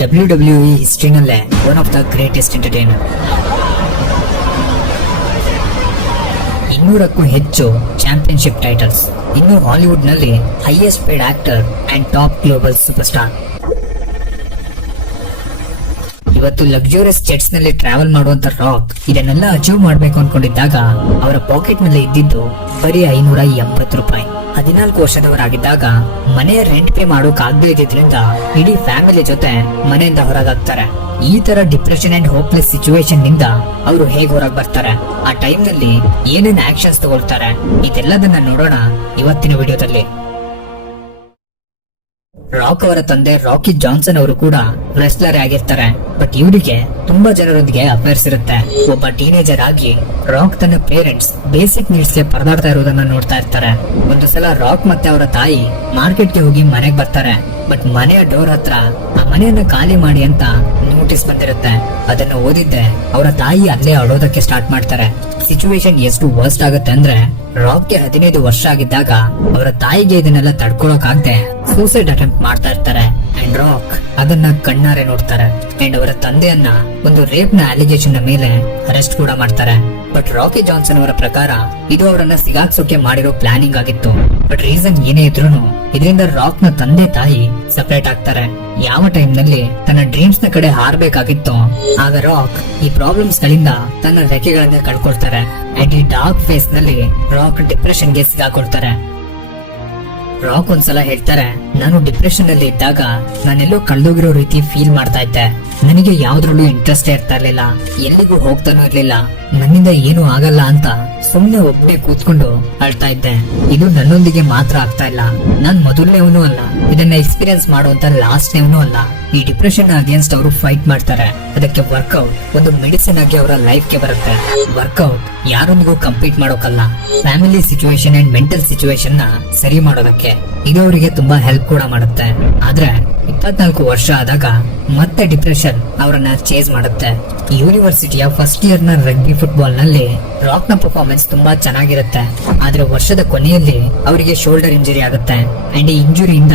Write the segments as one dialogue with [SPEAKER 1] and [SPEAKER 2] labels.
[SPEAKER 1] W E ಹಿಸ್ಟ್ರಿನಲ್ಲೇ one of the greatest entertainer ಇನ್ನೂರಕ್ಕೂ ಹೆಚ್ಚು championship titles ಇನ್ನು ಹಾಲಿವುಡ್ನಲ್ಲಿ highest paid actor and top global super star ಇವತ್ತು luxurious ಜೆಟ್ಸ್ನಲ್ಲಿ travel ಮಾಡುವಂತ Rock ಇದನ್ನೆಲ್ಲ ಅಚೀವ್ ಮಾಡ್ಬೇಕು ಅನ್ಕೊಂಡಿದ್ದಾಗ ಅವರ ಪಾಕೆಟ್ನಲ್ಲಿ ಇದ್ದಿದ್ದು ಬರೀ ಐನೂರ ಎಂಬತ್ತು ರೂಪಾಯಿ. ಹದಿನಾಲ್ಕು ವರ್ಷದವರಾಗಿದ್ದಾಗ ಮನೆಯ ರೆಂಟ್ ಪೇ ಮಾಡೋಕಾಗದೇ ಇದ್ದಿದ್ರಿಂದ ಇಡೀ ಫ್ಯಾಮಿಲಿ ಜೊತೆ ಮನೆಯಿಂದ ಹೊರಗಾಗ್ತಾರೆ. ಈ ತರ ಡಿಪ್ರೆಷನ್ ಅಂಡ್ ಹೋಪ್ಲೆಸ್ ಸಿಚುವೇಶನ್ನಿಂದ ಅವರು ಹೇಗೆ ಹೊರಗ್ ಬರ್ತಾರೆ? ಆ ಟೈಮ್ನಲ್ಲಿ ಏನೇನು ಆಕ್ಷನ್ಸ್ ತಗೊಳ್ತಾರೆ? ಇದೆಲ್ಲದನ್ನ ನೋಡೋಣ ಇವತ್ತಿನ ವಿಡಿಯೋದಲ್ಲಿ ರಾಕ್ ಅವರ ತಂದೆ ರಾಕಿ ಜಾನ್ಸನ್ ಅವರು ಕೂಡ ರೆಸ್ಲರ್ ಆಗಿರ್ತಾರೆ. ಬಟ್ ಇವರಿಗೆ ತುಂಬಾ ಜನರೊಂದಿಗೆ ಅಫೇರ್ಸ್ ಇರುತ್ತೆ. ಒಬ್ಬ ಟೀನೇಜರ್ ಆಗಿ ರಾಕ್ ತನ್ನ ಪೇರೆಂಟ್ಸ್ ಬೇಸಿಕ್ ನೀಡ್ಸ್ ಪರದಾಡ್ತಾ ಇರೋದನ್ನ ನೋಡ್ತಾ ಇರ್ತಾರೆ. ಒಂದು ಸಲ ರಾಕ್ ಮತ್ತೆ ಅವರ ತಾಯಿ ಮಾರ್ಕೆಟ್ಗೆ ಹೋಗಿ ಮನೆಗೆ ಬರ್ತಾರೆ. ಬಟ್ ಮನೆಯ ಡೋರ್ ಹತ್ರ ಆ ಮನೆಯನ್ನ ಖಾಲಿ ಮಾಡಿ ಅಂತ ನೋಟಿಸ್ ಬಂದಿರುತ್ತೆ. ಅದನ್ನ ಓದಿದ್ದೆ. ಅವರ ತಾಯಿ ಅಲ್ಲೇ ಅಳೋದಕ್ಕೆ ಸ್ಟಾರ್ಟ್ ಮಾಡ್ತಾರೆ. ಸಿಚುವೇಶನ್ ಎಷ್ಟು ವರ್ಸ್ಟ್ ಆಗುತ್ತೆ ಅಂದ್ರೆ ರಾಕ್ಗೆ ಹದಿನೈದು ವರ್ಷ ಆಗಿದ್ದಾಗ, ಅವರ ತಾಯಿಗೆ ಇದನ್ನೆಲ್ಲ ತಡ್ಕೊಳಕ್ ಆಗದೆ ಸೂಸೈಡ್ ಅಟೆಂಪ್ಟ್ ಮಾಡ್ತಾ ಇರ್ತಾರೆ. ಅಂಡ್ ರಾಕ್ ಅದನ್ನ ಕಣ್ಣಾರೆ ನೋಡ್ತಾರೆ. ಅಂಡ್ ಅವರ ತಂದೆಯನ್ನ ಒಂದು ರೇಪ್ನ ಅಲಿಗೇಷನ್ ಮೇಲೆ ಅರೆಸ್ಟ್ ಕೂಡ ಮಾಡ್ತಾರೆ. ಬಟ್ ರಾಕಿ ಜಾನ್ಸನ್ ಅವರ ಪ್ರಕಾರ ಇದು ಅವರನ್ನ ಸಿಗಾಕ್ಸೋಕೆ ಮಾಡಿರೋ ಪ್ಲಾನಿಂಗ್ ಆಗಿತ್ತು. ಬಟ್ ರೀಸನ್ ಏನೇ ಇದ್ರು ಇದರಿಂದ ರಾಕ್ನ ತಂದೆ ತಾಯಿ ಸಪರೇಟ್ ಆಗ್ತಾರೆ. ಯಾವ ಟೈಮ್ನಲ್ಲಿ ತನ್ನ ಡ್ರೀಮ್ಸ್ನ ಕಡೆ ಹಾರ್ಬೇಕಾಗಿತ್ತು, ಆಗ ರಾಕ್ ಈ ಪ್ರಾಬ್ಲಮ್ಸ್ ಗಳಿಂದ ತನ್ನ ರೆಕ್ಕೆಗಳನ್ನ ಕಳ್ಕೊಳ್ತಾರೆ. ಅಂಡ್ ಈ ಡಾರ್ಕ್ ಫೇಸ್ನಲ್ಲಿ ರಾಕ್ ಡಿಪ್ರೆಷನ್ಗೆ ಸಿಗಾಕೊಳ್ತಾರೆ. ರಾಕ್ ಒಂದ್ಸಲ ಹೇಳ್ತಾರೆ ನಾನು ಡಿಪ್ರೆಷನ್ ಅಲ್ಲಿ ಇದ್ದಾಗ ನಾನೆಲ್ಲೋ ಕಳ್ದೋಗಿರೋ ರೀತಿ ಫೀಲ್ ಮಾಡ್ತಾ ಇದ್ದೆ. ನನಗೆ ಯಾವ್ದ್ರಲ್ಲೂ ಇಂಟ್ರೆಸ್ಟ್ ಇರ್ತಾ ಇರ್ಲಿಲ್ಲ. ಎಲ್ಲಿಗೂ ಹೋಗ್ತಾನೂ ಇರ್ಲಿಲ್ಲ. ನನ್ನಿಂದ ಏನು ಆಗಲ್ಲ ಅಂತ ಸುಮ್ನೆ ಒಬ್ಬನೇ ಕೂತ್ಕೊಂಡು ಅಳ್ತಾ ಇದ್ದೆ. ಇದು ನನ್ನೊಂದಿಗೆ ಮಾತ್ರ ಆಗ್ತಾ ಇಲ್ಲ. ನಾನ್ ಮೊದಲನೇವನು ಅಲ್ಲ. ಇದನ್ನ ಎಕ್ಸ್ಪೀರಿಯನ್ಸ್ ಮಾಡುವಂತ ಲಾಸ್ಟ್ನೇವನು ಅಲ್ಲ. ಈ ಡಿಪ್ರೆಷನ್ ಅಗೇನ್ಸ್ಟ್ ಅವರು ಫೈಟ್ ಮಾಡ್ತಾರೆ. ಅದಕ್ಕೆ ವರ್ಕೌಟ್ ಒಂದು ಮೆಡಿಸಿನ್ ಆಗಿ ಅವರ ಲೈಫ್ಗೆ ಬರುತ್ತೆ. ವರ್ಕೌಟ್ ಯಾರೊಂದಿಗೂ ಕಂಪೀಟ್ ಮಾಡೋಕಲ್ಲ. ಫ್ಯಾಮಿಲಿ ಸಿಚುವೇಶನ್ ಅಂಡ್ ಮೆಂಟಲ್ ಸಿಚುವೇಶನ್ನ ಸರಿ ಮಾಡೋದಕ್ಕೆ. ಇದು ಅವರಿಗೆ ತುಂಬಾ ಹೆಲ್ಪ್ ಕೂಡ ಮಾಡುತ್ತೆ. ಆದ್ರೆ ಇಪ್ಪತ್ನಾಲ್ಕು ವರ್ಷ ಆದಾಗ ಮತ್ತೆ ಡಿಪ್ರೆಷನ್ ಅವರನ್ನ ಚೇಸ್ ಮಾಡುತ್ತೆ. ಯೂನಿವರ್ಸಿಟಿಯ ಫಸ್ಟ್ ಇಯರ್ನ ರಗ್ಬಿ ಫುಟ್ಬಾಲ್ನಲ್ಲಿ ರಾಕ್ನ ಪರ್ಫಾರ್ಮೆನ್ಸ್ ತುಂಬಾ ಚೆನ್ನಾಗಿರುತ್ತೆ. ಆದ್ರೆ ವರ್ಷದ ಕೊನೆಯಲ್ಲಿ ಅವರಿಗೆ ಶೋಲ್ಡರ್ ಇಂಜುರಿ ಆಗುತ್ತೆ. ಅಂಡ್ ಈ ಇಂಜುರಿಯಿಂದ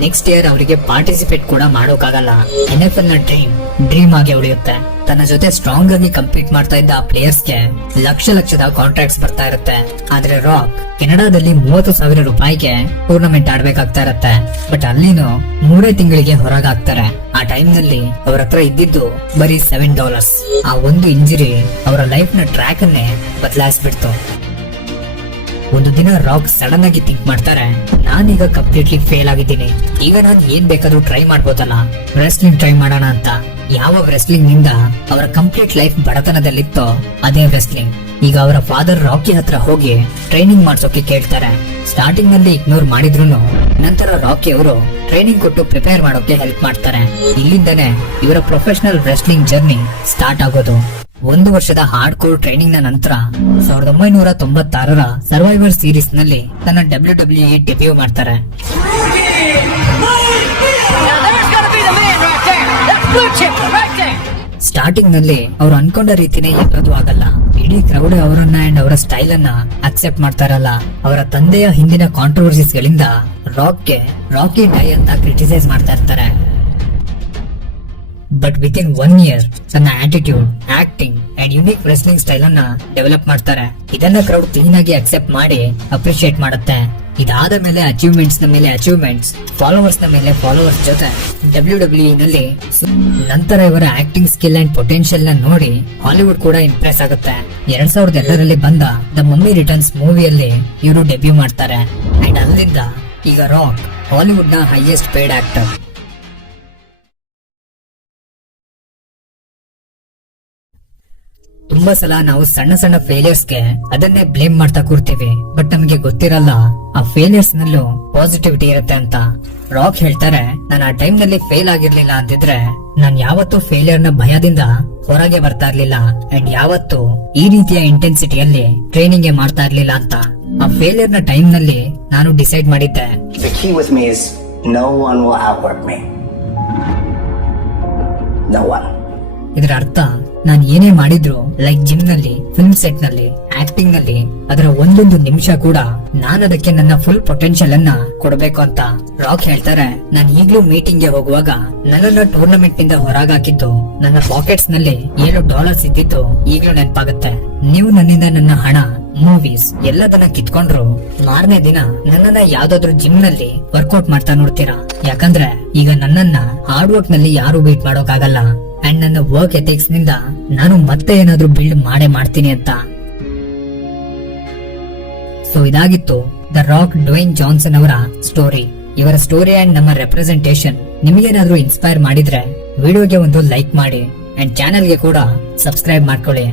[SPEAKER 1] ನೆಕ್ಸ್ಟ್ ಇಯರ್ ಅವರಿಗೆ ಪಾರ್ಟಿಸಿಪೇಟ್ ಕೂಡ ಮಾಡೋಕ್ಕಾಗಲ್ಲ. ಎನ್ ಎಫ್ ಎಲ್ನ ಡ್ರೀಮ್ ಡ್ರೀಮ್ ಆಗಿ ಉಳಿಯುತ್ತೆ. ತನ್ನ ಜೊತೆ ಸ್ಟ್ರಾಂಗ್ ಆಗಿ ಕಂಪೀಟ್ ಮಾಡ್ತಾ ಇದ್ದ ಆ ಪ್ಲೇಯರ್ಸ್ಗೆ ಲಕ್ಷ ಲಕ್ಷದ ಕಾಂಟ್ರಾಕ್ಟ್ಸ್ ಬರ್ತಾ ಇರುತ್ತೆ. ಆದ್ರೆ ರಾಕ್ ಕೆನಡಾದಲ್ಲಿ ಮೂವತ್ತು ಸಾವಿರ ರೂಪಾಯಿಗೆ ಟೂರ್ನಮೆಂಟ್ ಆಡ್ಬೇಕಾಗ್ತಾ ಇರತ್ತೆ. ಬಟ್ ಅಲ್ಲಿನೂ ಮೂರೇ ತಿಂಗಳಿಗೆ ಹೊರಗಾಗ್ತಾರೆ. ಆ ಟೈಮ್ನಲ್ಲಿ ಅವ್ರ ಹತ್ರ ಇದ್ದಿದ್ದು ಬರೀ ಸೆವೆನ್ ಡಾಲರ್ಸ್. ಆ ಒಂದು ಇಂಜುರಿ ಅವರ ಲೈಫ್ನ ಟ್ರ್ಯಾಕ್ ಅನ್ನೇ ಬದಲಾಯಿಸ್ಬಿಡ್ತು. ಒಂದು ದಿನ ರಾಕ್ ಸಡನ್ ಆಗಿ ಥಿಂಕ್ ಮಾಡ್ತಾರೆ, ನಾನೀಗ ಕಂಪ್ಲೀಟ್ಲಿ ಫೇಲ್ ಆಗಿದ್ದೀನಿ. ಈಗ ನಾನು ಏನ್ ಬೇಕಾದ್ರೂ ಟ್ರೈ ಮಾಡ್ಬೋದಲ್ಲ. ರೆಸ್ಲಿಂಗ್ ಟ್ರೈ ಮಾಡೋಣ ಅಂತ. ಯಾವ ರೆಸ್ಲಿಂಗ್ನಿಂದ ಅವರ ಕಂಪ್ಲೀಟ್ ಲೈಫ್ ಬಡತನದಲ್ಲಿತ್ತೋ ಅದೇ ರೆಸ್ಲಿಂಗ್ ಈಗ ಅವರ ಫಾದರ್ ರಾಕಿ ಹತ್ರ ಹೋಗಿ ಟ್ರೈನಿಂಗ್ ಮಾಡ್ಸೋಕೆ ಕೇಳ್ತಾರೆ. ಸ್ಟಾರ್ಟಿಂಗ್ನಲ್ಲಿ ಇಗ್ನೋರ್ ಮಾಡಿದ್ರು ನಂತರ ರಾಕಿ ಅವರು ಟ್ರೈನಿಂಗ್ ಕೊಟ್ಟು ಪ್ರಿಪೇರ್ ಮಾಡೋಕೆ ಹೆಲ್ಪ್ ಮಾಡ್ತಾರೆ. ಇಲ್ಲಿಂದನೇ ಇವರ ಪ್ರೊಫೆಷನಲ್ ರೆಸ್ಲಿಂಗ್ ಜರ್ನಿ ಸ್ಟಾರ್ಟ್ ಆಗೋದು. ಒಂದು ವರ್ಷದ ಹಾರ್ಡ್ ಕೋರ್ ಟ್ರೈನಿಂಗ್ನ ನಂತರ ಸಾವಿರದ ಒಂಬೈನೂರ ತೊಂಬತ್ತಾರರ ಸರ್ವೈವರ್ ಸೀರೀಸ್ನಲ್ಲಿ ತನ್ನ ಡಬ್ಲ್ಯೂ ಡಬ್ಲ್ಯೂ ಡೆಬ್ಯೂ ಮಾಡ್ತಾರೆ. ಸ್ಟಾರ್ಟಿಂಗ್ನಲ್ಲಿ ಅವ್ರು ಅನ್ಕೊಂಡ ರೀತಿನೇ ಎಲ್ಲದೂ ಆಗಲ್ಲ. ಇಡೀ ಕ್ರೌಡ್ ಅವರನ್ನ ಅಂಡ್ ಅವರ ಸ್ಟೈಲ್ ಅನ್ನ ಅಕ್ಸೆಪ್ಟ್ ಮಾಡ್ತಾರಲ್ಲ. ಅವರ ತಂದೆಯ ಹಿಂದಿನ ಕಾಂಟ್ರವರ್ಸಿಸ್ ಗಳಿಂದ ರಾಕ್ಗೆ ರಾಕಿ ಡೈ ಅಂತ ಕ್ರಿಟಿಸೈಸ್ ಮಾಡ್ತಾ ಇರ್ತಾರೆ. But within one year ತನ್ನ attitude acting and unique wrestling style ಅನ್ನ ಡೆವಲಪ್ ಮಾಡ್ತಾರೆ. ಇದನ್ನ ಕ್ರೌಡ್ ಕ್ಲೀನ್ ಆಗಿ ಅಕ್ಸೆಪ್ಟ್ ಮಾಡಿ ಅಪ್ರಿಶಿಯೇಟ್ ಮಾಡುತ್ತೆ. ಇದಾದ ಮೇಲೆ ಅಚೀವ್ಮೆಂಟ್ಸ್ನ ಮೇಲೆ ಅಚೀವ್ಮೆಂಟ್ಸ್ ಫಾಲೋವರ್ಸ್ನ ಮೇಲೆ ಫಾಲೋವರ್ಸ್ ಜೊತೆ ಡಬ್ಲ್ಯೂ ಡಬ್ಲ್ಯೂ ನಲ್ಲಿ ಸು- ನಂತರ ಇವರ ಆಕ್ಟಿಂಗ್ ಸ್ಕಿಲ್ ಅಂಡ್ ಪೊಟೆನ್ಶಿಯಲ್ನ ನೋಡಿ ಹಾಲಿವುಡ್ ಕೂಡ ಇಂಪ್ರೆಸ್ ಆಗುತ್ತೆ. ಎರಡ್ ಸಾವಿರದ ಎರಡರಲ್ಲಿ ಬಂದ ದ ಮಮ್ಮಿ ರಿಟರ್ನ್ಸ್ ಮೂವಿಯಲ್ಲಿ ಇವರು ಡೆಬ್ಯೂ ಮಾಡ್ತಾರೆ. ಅಂಡ್ ಅಲ್ಲಿಂದ ಈಗ ರಾಕ್ ಹಾಲಿವುಡ್ನ ಹೈಯೆಸ್ಟ್ ಪೇಡ್ ಆಕ್ಟರ್ ತುಂಬಾ ಸಲ ನಾವು ಸಣ್ಣ ಸಣ್ಣ ಫೇಲಿಯರ್ಸ್ಗೆ ಅದನ್ನೇ ಬ್ಲೇಮ್ ಮಾಡ್ತಾ ಕೂರ್ತೀವಿ. ಬಟ್ ನಮಗೆ ಗೊತ್ತಿರಲ್ಲ ಆ ಫೇಲಿಯರ್ಸ್ ನಲ್ಲೂ ಪಾಸಿಟಿವಿಟಿ ಇರುತ್ತೆ ಅಂತ. ರಾಕ್ ಹೇಳ್ತಾರೆ ನಾನು ಆ ಟೈಮ್ನಲ್ಲಿ ಫೇಲ್ ಆಗಿರ್ಲಿಲ್ಲ ಅಂತಿದ್ರೆ ನಾನ್ ಯಾವತ್ತೂ ಫೇಲಿಯರ್ನ ಭಯದಿಂದ ಹೊರಗೆ ಬರ್ತಾ ಇರ್ಲಿಲ್ಲ. ಅಂಡ್ ಯಾವತ್ತೂ ಈ ರೀತಿಯ ಇಂಟೆನ್ಸಿಟಿಯಲ್ಲಿ ಟ್ರೈನಿಂಗ್ ಮಾಡ್ತಾ ಇರ್ಲಿಲ್ಲ ಅಂತ. ಆ ಫೇಲಿಯರ್ನ ಟೈಮ್ನಲ್ಲಿ ನಾನು ಡಿಸೈಡ್ ಮಾಡಿದ್ದೆ. ಇದರ ಅರ್ಥ ನಾನ್ ಏನೇ ಮಾಡಿದ್ರು ಲೈಕ್ ಜಿಮ್ನಲ್ಲಿ ಫಿಲ್ಮ್ ಸೆಟ್ನಲ್ಲಿ ಆಕ್ಟಿಂಗ್ನಲ್ಲಿ, ಅದರ ಒಂದೊಂದು ನಿಮಿಷ ಕೂಡ ನಾನು ಅದಕ್ಕೆ ನನ್ನ ಫುಲ್ ಪೊಟೆನ್ಶಿಯಲ್ ಅನ್ನ ಕೊಡಬೇಕು ಅಂತ ರಾಕ್ ಹೇಳ್ತಾರೆ. ನಾನು ಈಗ್ಲೂ ಮೀಟಿಂಗ್ಗೆ ಹೋಗುವಾಗ ನನ್ನನ್ನ ಟೂರ್ನಮೆಂಟ್ನಿಂದ ಹೊರಗಾಕಿದ್ದು ನನ್ನ ಪಾಕೆಟ್ಸ್ನಲ್ಲಿ ಏಳು ಡಾಲರ್ಸ್ ಇದ್ದಿದ್ದು ಈಗ್ಲೂ ನೆನಪಾಗುತ್ತೆ. ನೀವು ನನ್ನಿಂದ ನನ್ನ ಹಣ ಮೂವೀಸ್ ಎಲ್ಲದನ್ನ ಕಿತ್ಕೊಂಡ್ರು, ಮಾರನೇ ದಿನ ನನ್ನನ್ನ ಯಾವ್ದಾದ್ರು ಜಿಮ್ನಲ್ಲಿ ವರ್ಕೌಟ್ ಮಾಡ್ತಾ ನೋಡ್ತೀರಾ? ಯಾಕಂದ್ರೆ ಈಗ ನನ್ನನ್ನ ಹಾರ್ಡ್ ವರ್ಕ್ನಲ್ಲಿ ಯಾರು ಬೀಟ್ ಮಾಡೋಕಾಗಲ್ಲ ಅಂಡ್ ನನ್ನ ವರ್ಕ್ ಎಥಿಕ್ಸ್ನಿಂದ ನಾನು ಮತ್ತೆ ಏನಾದ್ರೂ ಬಿಲ್ಡ್ ಮಾಡೇ ಮಾಡ್ತೀನಿ ಅಂತ. ಸೊ ಇದಾಗಿತ್ತು ದ ರಾಕ್ ಡೊಯಿನ್ ಜಾನ್ಸನ್ ಅವರ ಸ್ಟೋರಿ ಇವರ ಸ್ಟೋರಿ ಅಂಡ್ ನಮ್ಮ ರೆಪ್ರೆಸೆಂಟೇಷನ್ ನಿಮಗೇನಾದ್ರೂ ಇನ್ಸ್ಪೈರ್ ಮಾಡಿದ್ರೆ ವಿಡಿಯೋಗೆ ಒಂದು ಲೈಕ್ ಮಾಡಿ. ಅಂಡ್ ಚಾನೆಲ್ಗೆ ಕೂಡ ಸಬ್ಸ್ಕ್ರೈಬ್ ಮಾಡ್ಕೊಳ್ಳಿ.